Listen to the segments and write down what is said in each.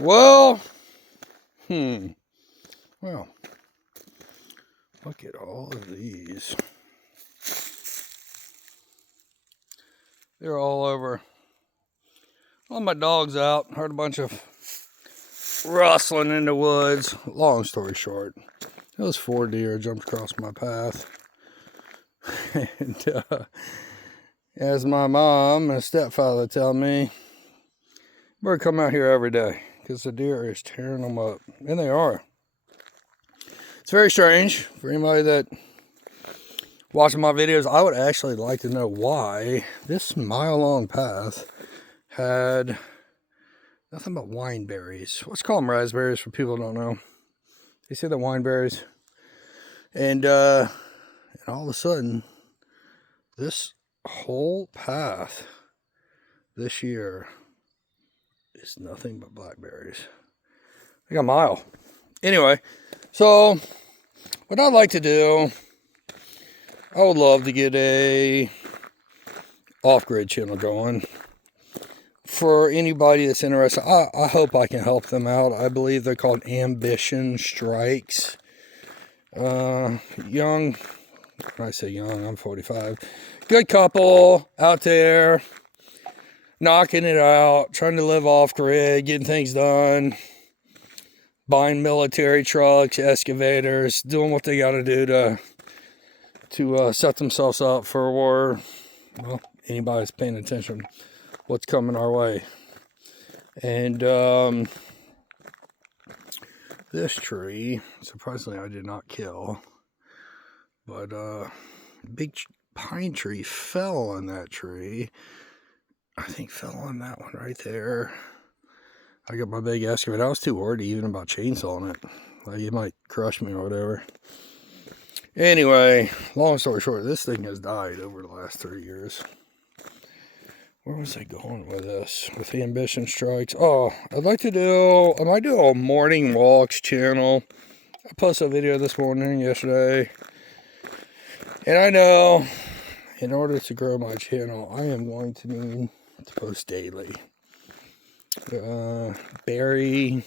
Well, well, look at all of these. They're all over. Well, my dog's out. Heard a bunch of rustling in the woods. Long story short, those 4 deer jumped across my path. And as my mom and stepfather tell me, better come out here every day because the deer is tearing them up. And they are. It's very strange for anybody that watching my videos. I would actually like to know why this mile-long path had nothing but wineberries. Let's call them raspberries for people who don't know. They say they're wineberries. And all of a sudden, this whole path this year is nothing but blackberries. Like a mile. Anyway, so what I'd like to do, I would love to get a off-grid channel going. For anybody that's interested, I hope I can help them out. I believe they're called Ambition Strikes. Young, when I say young, I'm 45. Good couple out there, knocking it out, trying to live off-grid, getting things done. Buying military trucks, excavators, doing what they got to do to set themselves up for war. Well, anybody that's paying attention, what's coming our way. And this tree, surprisingly, I did not kill, but big pine tree fell on that tree. I think fell on that one right there. I got my big excavator. I was too worried even about chainsawing it. Like, it might crush me or whatever. Anyway, long story short, this thing has died over the last 3 years. Where was I going with this? With the Ambition Strikes? Oh, I might do a morning walks channel. I posted a video this morning, yesterday. And I know, in order to grow my channel, I am going to need to post daily. Barry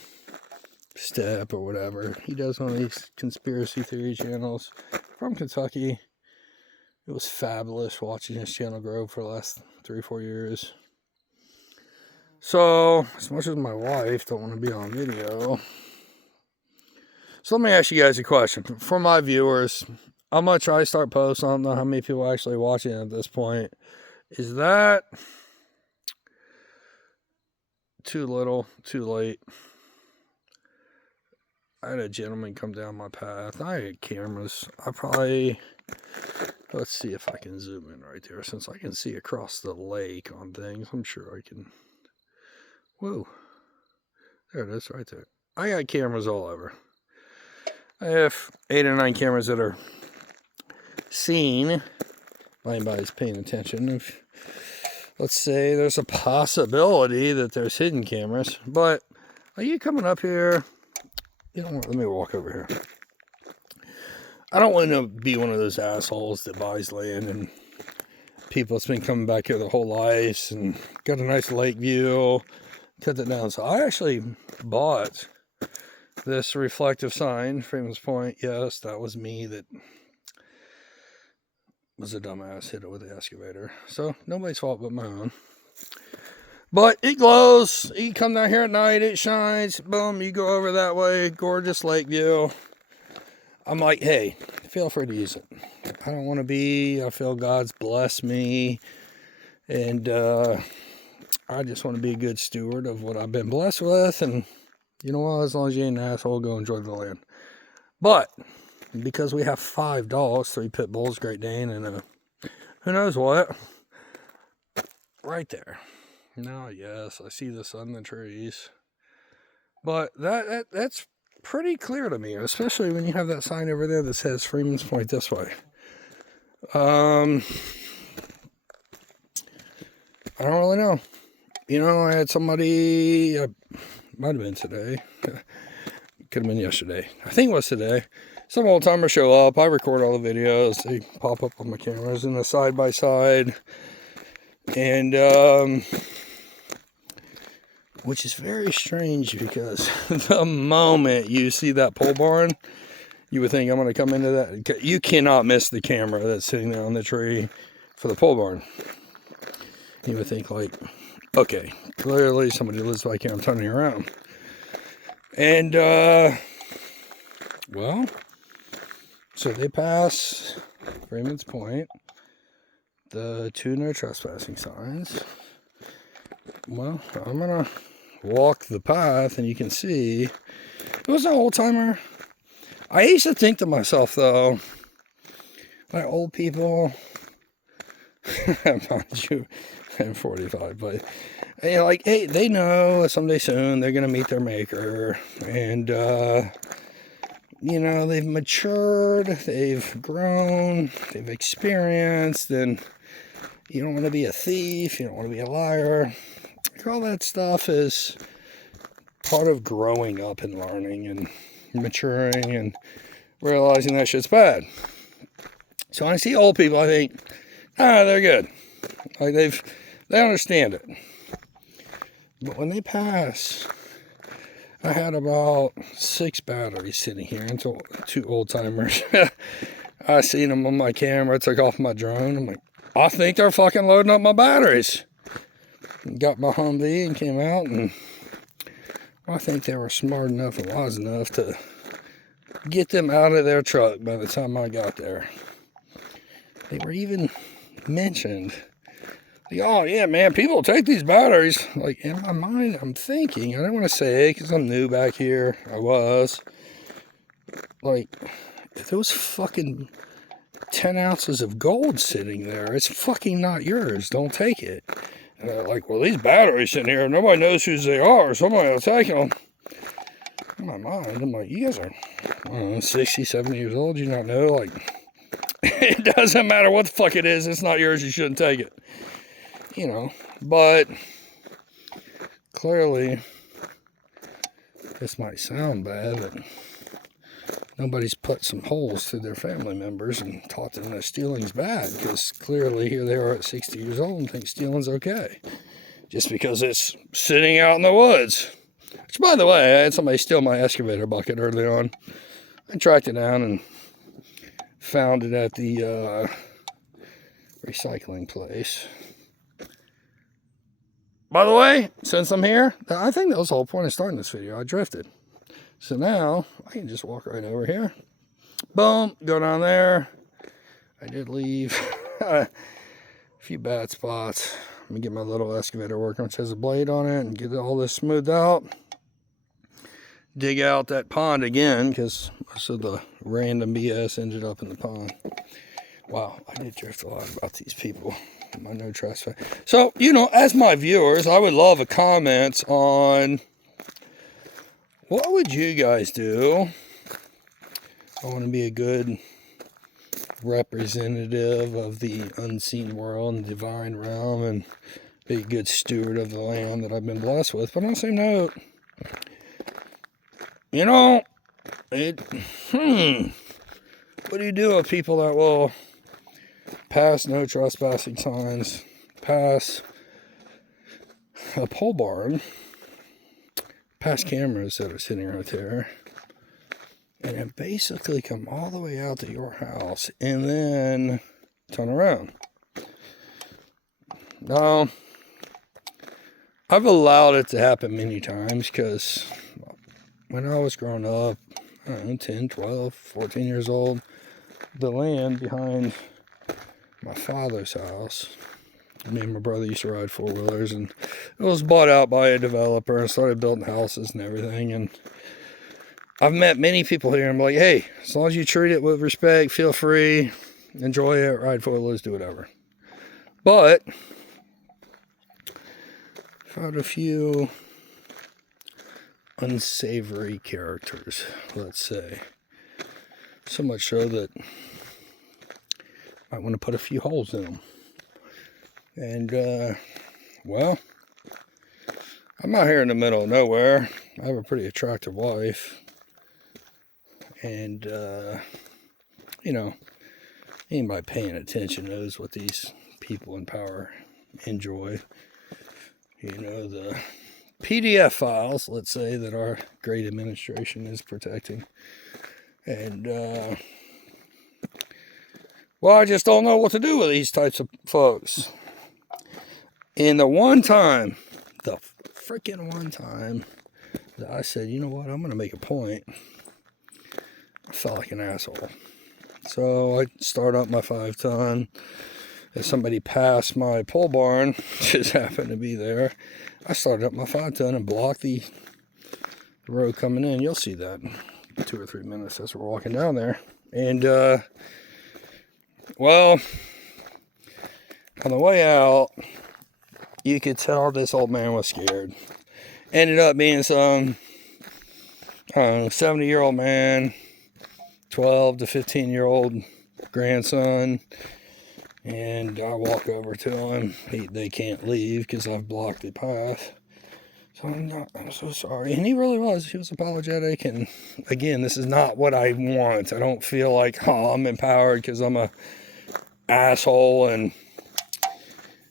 Step or whatever, he does one of these conspiracy theory channels from Kentucky. It was fabulous watching his channel grow for the last 3-4 years. So as much as my wife don't want to be on video, so let me ask you guys a question for my viewers. How much I start posting, I don't know how many people are actually watching at this point. Is that too little, too late? I had a gentleman come down my path. I had cameras. Let's see if I can zoom in right there, since I can see across the lake on things. I'm sure I can. Whoa. There it is right there. I got cameras all over. I have 8 or 9 cameras that are seen. If anybody's paying attention. If, let's say there's a possibility that there's hidden cameras. But are you coming up here? You know what? Let me walk over here. I don't want to be one of those assholes that buys land and people that's been coming back here their whole lives and got a nice lake view, cut it down. So I actually bought this reflective sign, Freeman's Point. Yes, that was me that was a dumbass, hit it with the excavator. So nobody's fault but my own. But it glows. You come down here at night, it shines. Boom, you go over that way. Gorgeous lake view. I'm like, hey, feel free to use it. I don't want to be. I feel God's blessed me. And I just want to be a good steward of what I've been blessed with. And you know what? As long as you ain't an asshole, go enjoy the land. But because we have 5 dogs, 3 pit bulls, Great Dane, and who knows what, right there. Now, yes, I see the sun in the trees. But that's pretty clear to me, especially when you have that sign over there that says Freeman's Point this way. I don't really know. You know, I had somebody, might have been today, could have been yesterday, I think it was today. Some old timer show up, I record all the videos, they pop up on my cameras in the side-by-side, and which is very strange because the moment you see that pole barn, you would think I'm going to come into that. You cannot miss the camera that's sitting there on the tree for the pole barn. You would think like, okay, clearly somebody lives back here. I'm turning around. And, well, so they pass Freeman's Point, the 2 no trespassing signs. Well, I'm going to walk the path and you can see it was an old timer. I used to think to myself though, like old people, mind you, I'm 45, but you know, like, hey, they know someday soon they're going to meet their maker, and you know, they've matured, they've grown, they've experienced, and you don't want to be a thief, you don't want to be a liar. All that stuff is part of growing up and learning and maturing and realizing that shit's bad. So when I see old people, I think, they're good. Like they understand it. But when they pass, I had about 6 batteries sitting here until 2 old timers. I seen them on my camera, took off my drone. I'm like, I think they're fucking loading up my batteries. Got my Humvee and came out, and I think they were smart enough and wise enough to get them out of their truck by the time I got there. They were even mentioned, like, oh yeah, man, people take these batteries. Like, in my mind, I'm thinking, I don't want to say it because I'm new back here. I was. Like, if there was fucking 10 ounces of gold sitting there, it's fucking not yours. Don't take it. And they're like, well, these batteries in here, nobody knows whose they are. Somebody will take them. In my mind, I'm like, you guys are, I don't know, 60, 70 years old. You not know? Like, it doesn't matter what the fuck it is. It's not yours. You shouldn't take it. You know, but clearly, this might sound bad, but nobody's put some holes through their family members and taught them that stealing's bad, because clearly here they are at 60 years old and think stealing's okay. Just because it's sitting out in the woods. Which, by the way, I had somebody steal my excavator bucket early on. I tracked it down and found it at the recycling place. By the way, since I'm here, I think that was the whole point of starting this video. I drifted. So now, I can just walk right over here. Boom, go down there. I did leave a few bad spots. Let me get my little excavator working, which has a blade on it, and get all this smoothed out. Dig out that pond again, because most of the random BS ended up in the pond. Wow, I did drift a lot about these people. My no trespass. So, you know, as my viewers, I would love a comment on what would you guys do. I want to be a good representative of the unseen world and divine realm and be a good steward of the land that I've been blessed with. But on the same note, you know, what do you do with people that will pass no trespassing signs, pass a pole barn, pass cameras that are sitting right there, and then basically come all the way out to your house and then turn around? Now, I've allowed it to happen many times because when I was growing up, I don't know, 10, 12, 14 years old, the land behind my father's house, me and my brother used to ride 4-wheelers, and it was bought out by a developer and started building houses and everything. And I've met many people here and I'm like, hey, as long as you treat it with respect, feel free, enjoy it, ride 4-wheelers, do whatever. But I've had a few unsavory characters, let's say. So much so that I want to put a few holes in them. And, well, I'm out here in the middle of nowhere. I have a pretty attractive wife. And, you know, anybody paying attention knows what these people in power enjoy. You know, the PDF files, let's say, that our great administration is protecting. And, well, I just don't know what to do with these types of folks. And the freaking one time that I said, you know what, I'm going to make a point, I felt like an asshole. So I start up my 5-ton. If somebody passed my pole barn, just happened to be there, I started up my 5-ton and blocked the road coming in. You'll see that in 2 or 3 minutes as we're walking down there. And, well, on the way out, you could tell this old man was scared. Ended up being some, I don't know, 70-year-old man, 12 to 15-year-old grandson. And I walk over to him. They can't leave because I've blocked the path. So I'm so sorry. And he really was. He was apologetic. And again, this is not what I want. I don't feel like, oh, I'm empowered because I'm a asshole and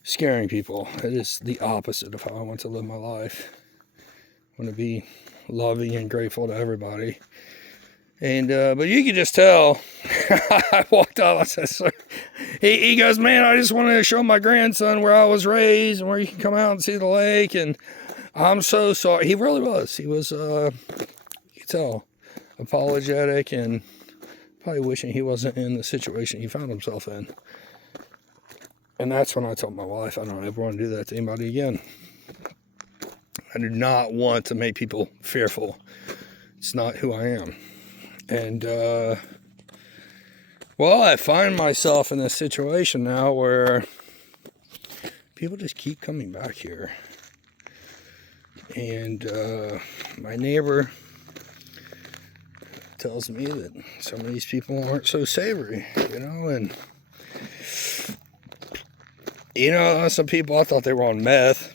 scaring people. It is the opposite of how I want to live my life. I want to be loving and grateful to everybody. And, but you could just tell, I walked up, I said, sir, he goes, man, I just wanted to show my grandson where I was raised and where you can come out and see the lake. And I'm so sorry. He really was. He was, you could tell, apologetic and probably wishing he wasn't in the situation he found himself in. And that's when I told my wife, I don't ever want to do that to anybody again. I do not want to make people fearful. It's not who I am. And, well, I find myself in this situation now where people just keep coming back here. And my neighbor tells me that some of these people aren't so savory, you know, and, you know, some people, I thought they were on meth.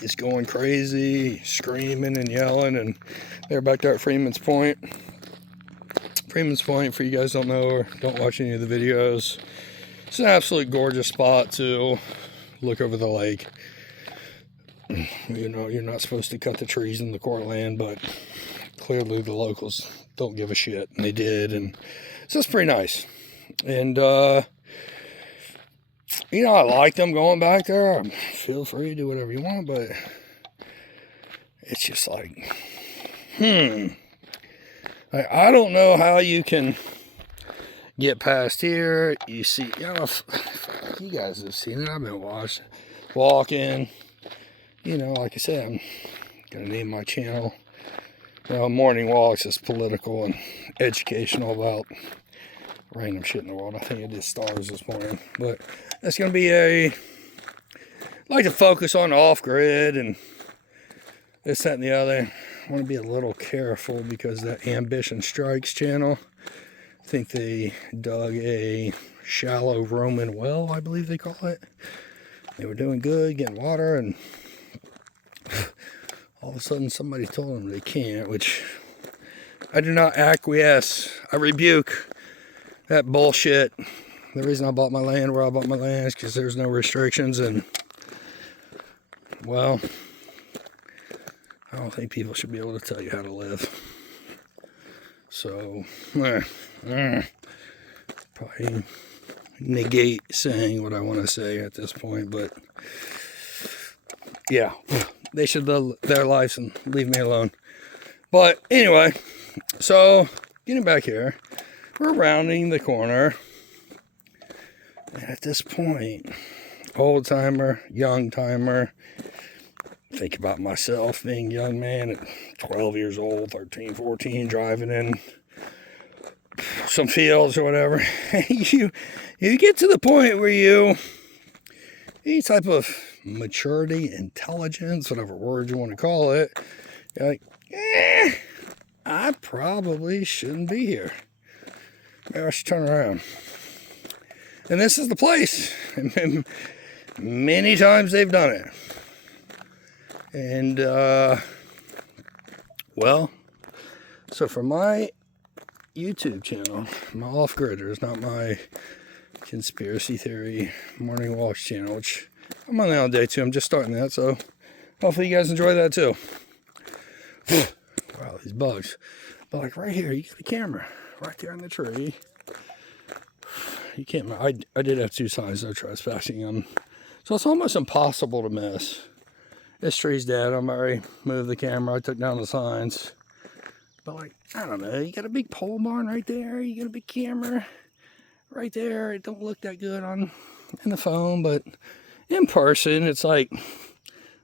He's going crazy, screaming and yelling, and they're back there at Freeman's Point. Freeman's Point, for you guys don't know or don't watch any of the videos, it's an absolute gorgeous spot to look over the lake. You know, you're not supposed to cut the trees in the court land, but clearly the locals don't give a shit, and they did, and so it's pretty nice. And, you know, I like them going back there. Feel free to do whatever you want, but it's just like, I don't know how you can get past here. You see, you know, you guys have seen it. I've been walking. You know, like I said, I'm going to name my channel, Morning Walks. Is political and educational about random shit in the world. I think it did stars this morning. But that's going to be I like to focus on off-grid and this, that, and the other. I want to be a little careful because that Ambition Strikes channel, I think they dug a shallow Roman well, I believe they call it. They were doing good, getting water, and all of a sudden somebody told them they can't, which I do not acquiesce. I rebuke that bullshit. The reason I bought my land where I bought my land is because there's no restrictions, and, well, I don't think people should be able to tell you how to live. So, probably negate saying what I want to say at this point, but yeah, they should live their lives and leave me alone. But anyway, so getting back here, we're rounding the corner, and at this point, old timer, young timer, think about myself being a young man at 12 years old, 13, 14, driving in some fields or whatever. you get to the point where any type of maturity, intelligence, whatever word you want to call it, you're like, I probably shouldn't be here. Maybe I should turn around. And this is the place. And many times they've done it. And, well, so for my YouTube channel, my off-gridders, not my conspiracy theory morning walks channel, which I'm on that all day too. I'm just starting that, so Hopefully you guys enjoy that too. Wow, these bugs. But like right here, you got a camera right there in the tree. You can't, I did have 2 signs, no trespassing. So it's almost impossible to miss. This tree's dead. I'm already moved the camera. I took down the signs. But like, I don't know, you got a big pole barn right there. You got a big camera right there. It don't look that good in the phone, but in person, it's like,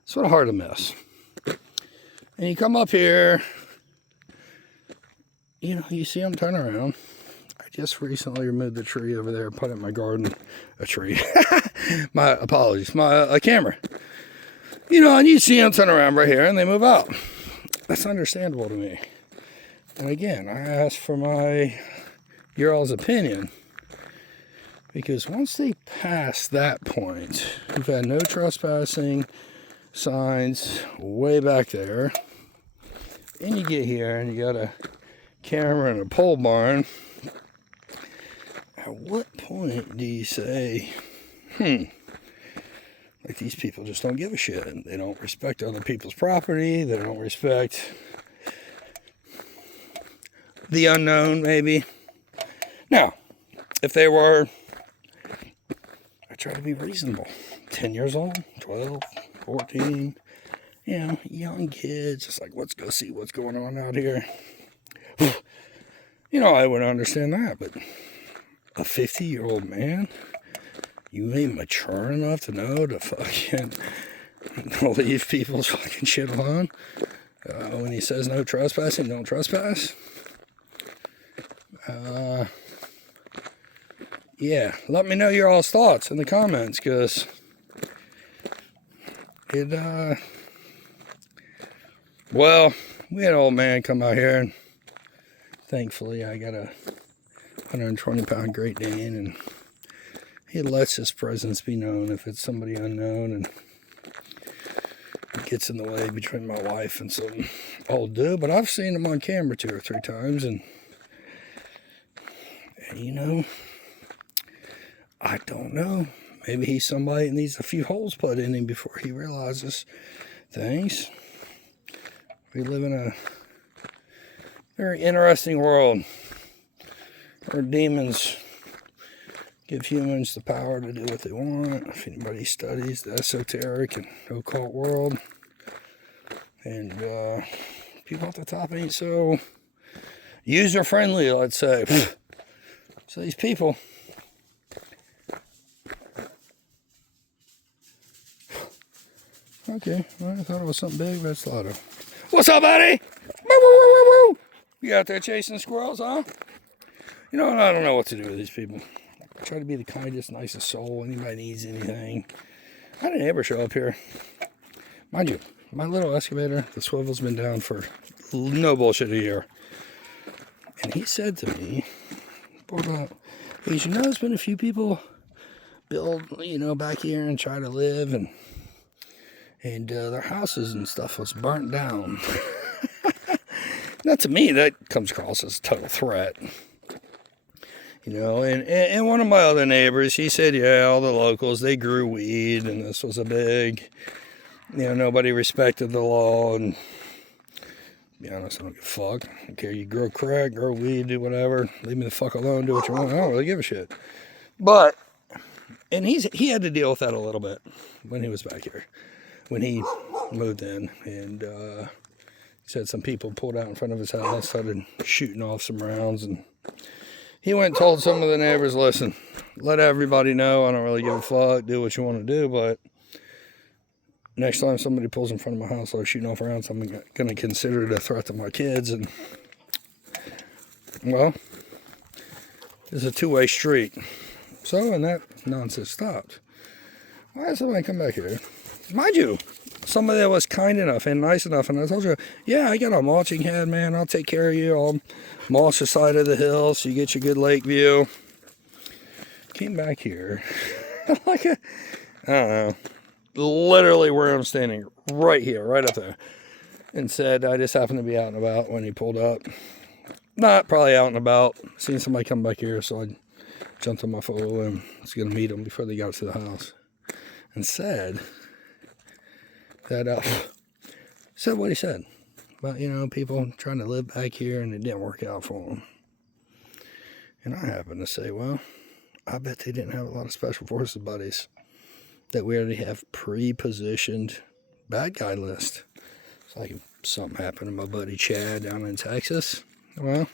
sort of hard to miss. And you come up here, you know, you see them turn around. I just recently removed the tree over there, put it in my garden. A tree. My apologies. A camera. You know, and you see them turn around right here and they move out. That's understandable to me. And again, I ask for your all's opinion. Because once they pass that point, you've had no trespassing signs way back there. And you get here and you got a camera and a pole barn. At what point do you say, like these people just don't give a shit. They don't respect other people's property. They don't respect the unknown, maybe. Now, if they were, I try to be reasonable. 10 years old, 12, 14, you know, young kids, just like, let's go see what's going on out here. You know, I would understand that, but a 50-year-old man, you ain't mature enough to know to fucking leave people's fucking shit alone. When he says no trespassing, don't trespass. Yeah, let me know your all's thoughts in the comments, because well, we had an old man come out here, and thankfully I got a 120-pound Great Dane, and he lets his presence be known if it's somebody unknown, and it gets in the way between my wife and some old dude. But I've seen him on camera 2 or 3 times, and you know, I don't know. Maybe he's somebody that needs a few holes put in him before he realizes things. We live in a very interesting world where demons give humans the power to do what they want. If anybody studies the esoteric and occult world, and people at the top ain't so user-friendly, let's say. So these people, okay, well, I thought it was something big, but it's Lotto. What's up, buddy? You out there chasing squirrels, huh? You know, I don't know what to do with these people. I try to be the kindest, nicest soul. Anybody needs anything. I had a neighbor show up here. Mind you, my little excavator, the swivel's been down for no bullshit a year. And he said to me, you know, there's been a few people build, you know, back here and try to live, and their houses and stuff was burnt down. Now, to me, that comes across as a total threat. You know, and one of my other neighbors, he said, yeah, all the locals, they grew weed, and this was a big, you know, nobody respected the law, and to be honest, I don't give a fuck. I don't care, you grow crack, grow weed, do whatever, leave me the fuck alone, do what you want, I don't really give a shit. But, and he had to deal with that a little bit when he was back here, when he moved in, and he said some people pulled out in front of his house, started shooting off some rounds, and he went and told some of the neighbors, listen, let everybody know, I don't really give a fuck, do what you want to do, but next time somebody pulls in front of my house, I'm shooting off rounds, I'm going to consider it a threat to my kids. And, well, it's a two-way street. So, and that nonsense stopped. Why did somebody come back here? Mind you, somebody that was kind enough and nice enough, and I told you, yeah, I got a mulching head, man, I'll take care of you, I'll mulch the side of the hill so you get your good lake view. Came back here, like I don't know, literally where I'm standing, right here, right up there, and said I just happened to be out and about when he pulled up. Not probably out and about, seen somebody come back here, so I jumped on my photo and was going to meet him before they got to the house, and said that said what he said. But, you know, people trying to live back here and it didn't work out for them. And I happen to say, well, I bet they didn't have a lot of special forces buddies that we already have pre-positioned bad guy list. It's like if something happened to my buddy Chad down in Texas, well,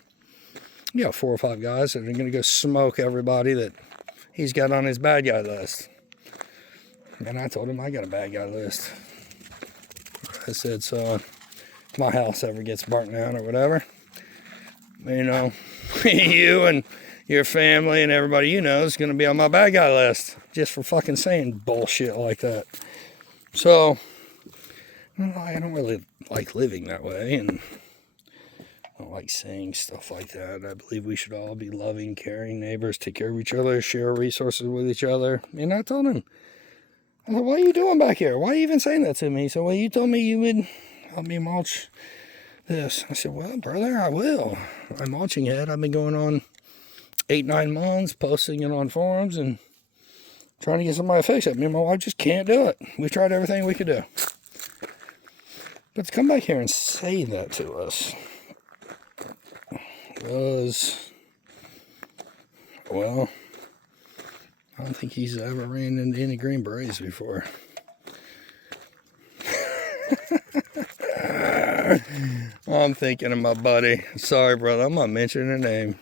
you got 4 or 5 guys that are going to go smoke everybody that he's got on his bad guy list. And I told him I got a bad guy list. I said, so if my house ever gets burnt down or whatever, you know, you and your family and everybody you know is going to be on my bad guy list just for fucking saying bullshit like that. So, I don't really like living that way, and I don't like saying stuff like that. I believe we should all be loving, caring neighbors, take care of each other, share resources with each other. And I told him, I said, what are you doing back here? Why are you even saying that to me? He said, well, you told me you would help me mulch this. I said, well, brother, I will. I'm mulching it. I've been going on 8-9 months, posting it on forums and trying to get somebody to fix it. Me and my wife just can't do it. We tried everything we could do. But to come back here and say that to us was, well, I don't think he's ever ran into any Green Berets before. I'm thinking of my buddy. Sorry, brother. I'm not mentioning her name.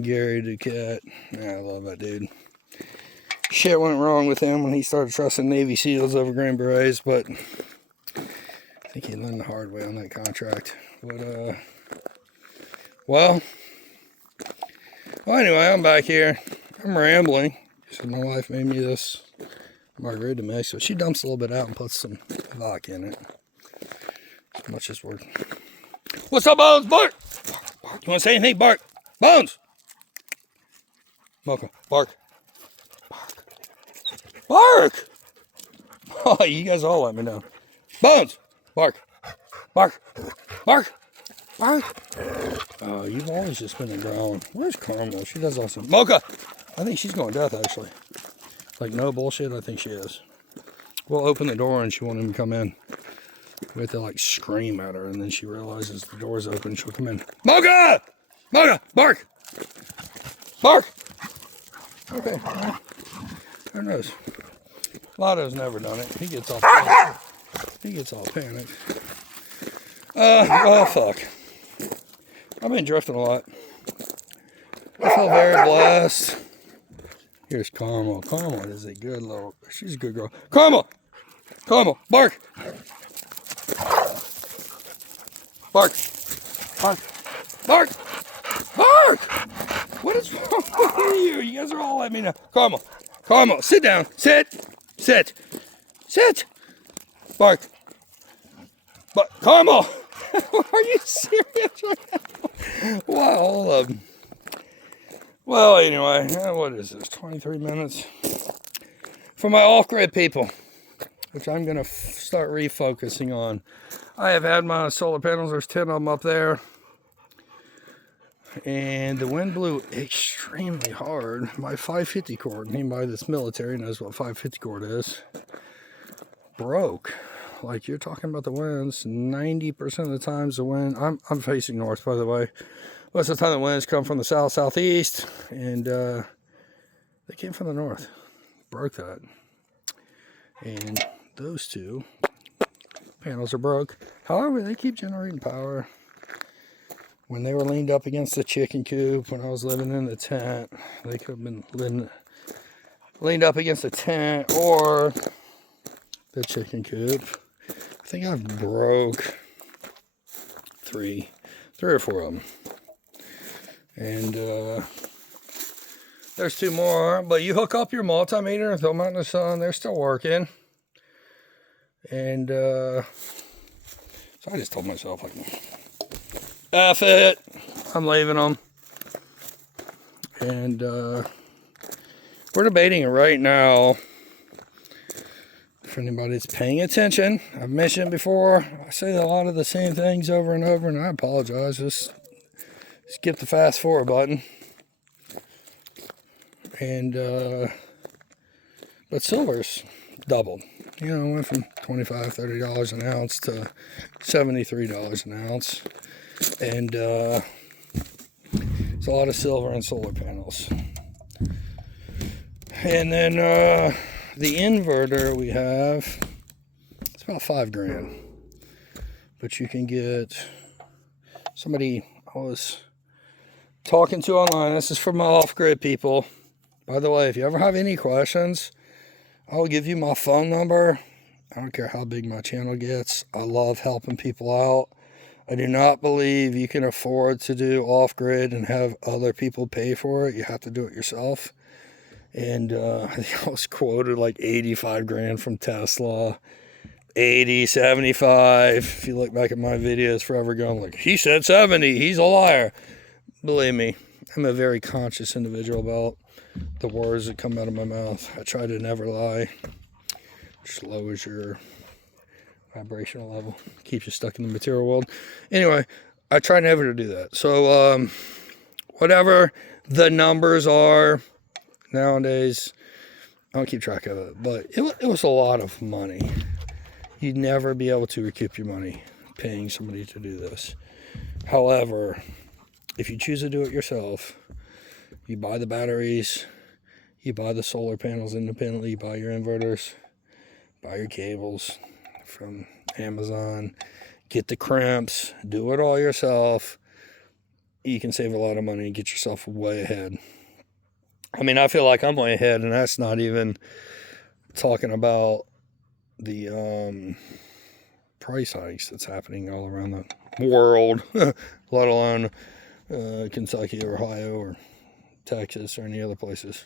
Gary Duquette. Yeah, I love that dude. Shit went wrong with him when he started trusting Navy SEALs over Green Berets, but I think he learned the hard way on that contract. But, well, anyway, I'm back here. I'm rambling. So my wife made me this margarita mix, so she dumps a little bit out and puts some vodka in it. As much as we're... What's up, Bones? Bark! Bark. You want to say anything? Bark! Bones! Mocha, bark. Bark. Bark! Oh, you guys all let me know. Bones! Bark. Bark. Bark. Bark. Oh, you've always just been a growling. Where's Carmel? She does awesome. Mocha! I think she's going deaf, actually. Like, no bullshit, I think she is. We'll open the door and she won't even come in. We have to, like, scream at her, and then she realizes the door's open, she'll come in. Mocha! Mocha! Bark! Bark! Okay. Who knows? Lotto's never done it. He gets all panicked. He gets all panicked. Well, fuck. I've been drifting a lot. I feel very blessed. Here's Carmel. Carmel is a good little... She's a good girl. Carmel! Carmel! Bark! Bark! Bark! Bark! Bark! What is wrong with you? You guys are all letting me know. Carmel! Carmel! Sit down! Sit! Sit! Sit! Bark! But Carmel! Are you serious right now? Wow. Well, anyway, what is this? 23 minutes for my off-grid people, which I'm going to start refocusing on. I have had my solar panels. There's 10 of them up there. And the wind blew extremely hard. My 550 cord, anybody that's military knows what 550 cord is, broke. Like, you're talking about the winds, 90% of the times the wind, I'm facing north, by the way. Most of the time the winds come from the south, southeast, and they came from the north. Broke that. And those two panels are broke. However, they keep generating power. When they were leaned up against the chicken coop, when I was living in the tent, they could have been leaned up against the tent or the chicken coop. I think I've broke three or four of them. And there's 2 more, but you hook up your multimeter and throw them out in the sun, they're still working. And so I just told myself, like, F it, I'm leaving them. And we're debating it right now. If anybody's paying attention, I've mentioned before, I say a lot of the same things over and over, and I apologize. Just skip the fast forward button. And but silver's doubled. You know, it went from $25, $30 an ounce to $73 an ounce. And it's a lot of silver and solar panels. And then the inverter we have, it's about $5,000. But you can get somebody I was talking to online. This is for my off-grid people. By the way, if you ever have any questions, I'll give you my phone number. I don't care how big my channel gets. I love helping people out. I do not believe you can afford to do off-grid and have other people pay for it. You have to do it yourself. And I think I was quoted like $85,000 from Tesla. 80, 75. If you look back at my videos forever going like, he said 70, he's a liar. Believe me, I'm a very conscious individual about the words that come out of my mouth. I try to never lie. Just lowers your vibrational level. Keeps you stuck in the material world. Anyway, I try never to do that. So, whatever the numbers are nowadays, I don't keep track of it. But it was a lot of money. You'd never be able to recoup your money paying somebody to do this. However, if you choose to do it yourself, you buy the batteries, you buy the solar panels independently, you buy your inverters, buy your cables from Amazon, get the crimps, do it all yourself. You can save a lot of money and get yourself way ahead. I mean, I feel like I'm way ahead, and that's not even talking about the price hikes that's happening all around the world, let alone Kentucky or Ohio or Texas or any other places.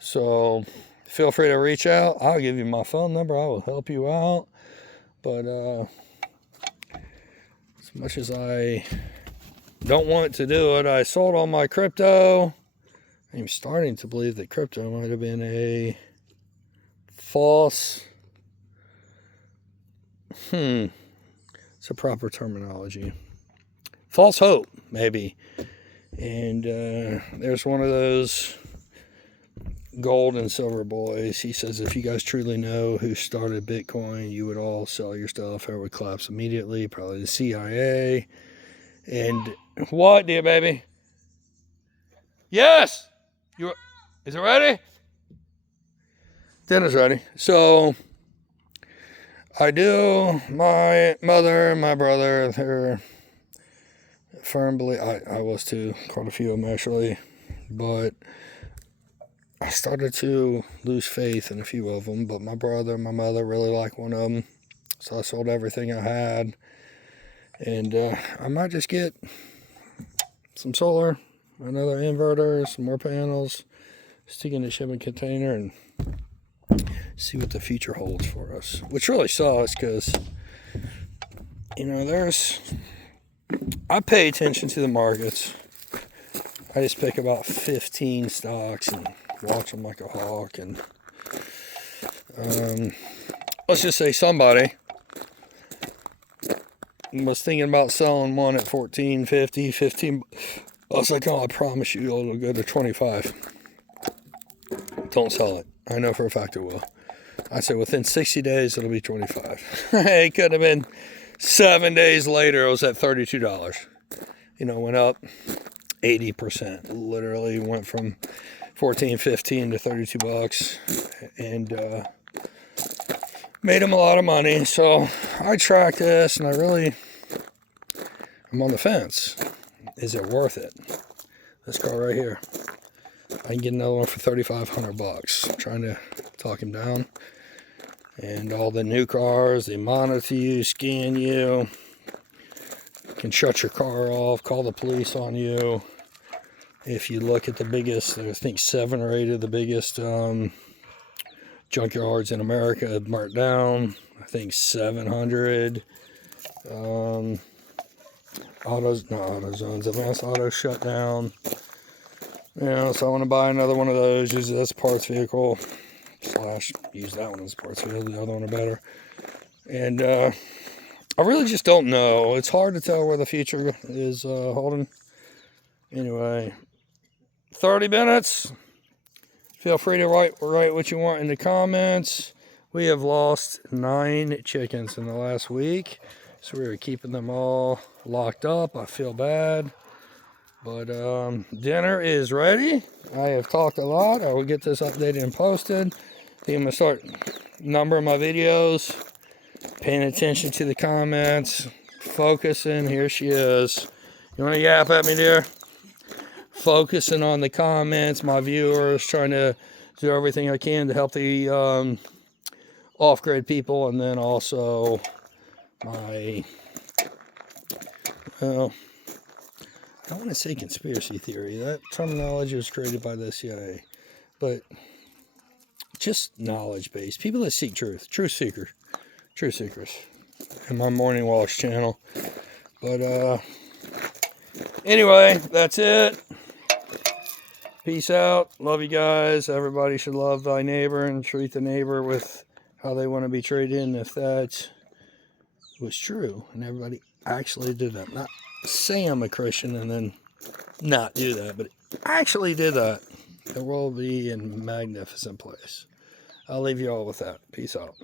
So feel free to reach out. I'll give you my phone number. I will help you out. But as much as I don't want to do it, I sold all my crypto. I'm starting to believe that crypto might have been a false... It's a proper terminology. False hope, maybe. And there's one of those gold and silver boys. He says, if you guys truly know who started Bitcoin, you would all sell your stuff or it would collapse immediately. Probably the CIA. And what, dear baby? Yes! Is it ready? Dinner's ready. So... I do. My mother and my brother, they're firm belief. I was too, quite a few of them actually. But I started to lose faith in a few of them. But my brother and my mother really like one of them. So I sold everything I had. And I might just get some solar, another inverter, some more panels, stick in the shipping container, and see what the future holds for us. Which really sucks because, you know, I pay attention to the markets. I just pick about 15 stocks and watch them like a hawk. And let's just say somebody was thinking about selling one at $14.50, 15. I was like, oh, I promise you it'll go to 25. Don't sell it. I know for a fact it will. I said within 60 days it'll be 25. It could have been 7 days later. It was at $32. You know, went up 80%. Literally went from 14, 15 to 32 bucks, and made him a lot of money. So I tracked this, and I'm on the fence. Is it worth it? This car right here. I can get another one for $3,500. I'm trying to talk him down. And all the new cars, they monitor you, scan you, can shut your car off, call the police on you. If you look at the biggest, I think 7 or 8 of the biggest junkyards in America have marked down. I think 700 AutoZones, Advanced Auto shut down. You know, so I want to buy another one of those, use it as a parts vehicle, / use that one as a parts vehicle, the other one are better. And I really just don't know. It's hard to tell where the future is holding. Anyway, 30 minutes. Feel free to write what you want in the comments. We have lost 9 chickens in the last week. So we're keeping them all locked up. I feel bad. But dinner is ready. I have talked a lot. I will get this updated and posted. I think I'm going to start numbering my videos. Paying attention to the comments. Focusing. Here she is. You want to yap at me, dear? Focusing on the comments, my viewers, trying to do everything I can to help the off-grid people, and then also my, well, I don't want to say conspiracy theory. That terminology was created by the CIA, but just knowledge-based. People that seek truth. Truth seekers. In my Morning Walks channel. But anyway, that's it. Peace out. Love you guys. Everybody should love thy neighbor and treat the neighbor with how they want to be treated. And if that was true and everybody actually did that, not say I'm a Christian and then not do that, but actually did that, the world will be in a magnificent place. I'll leave you all with that. Peace out.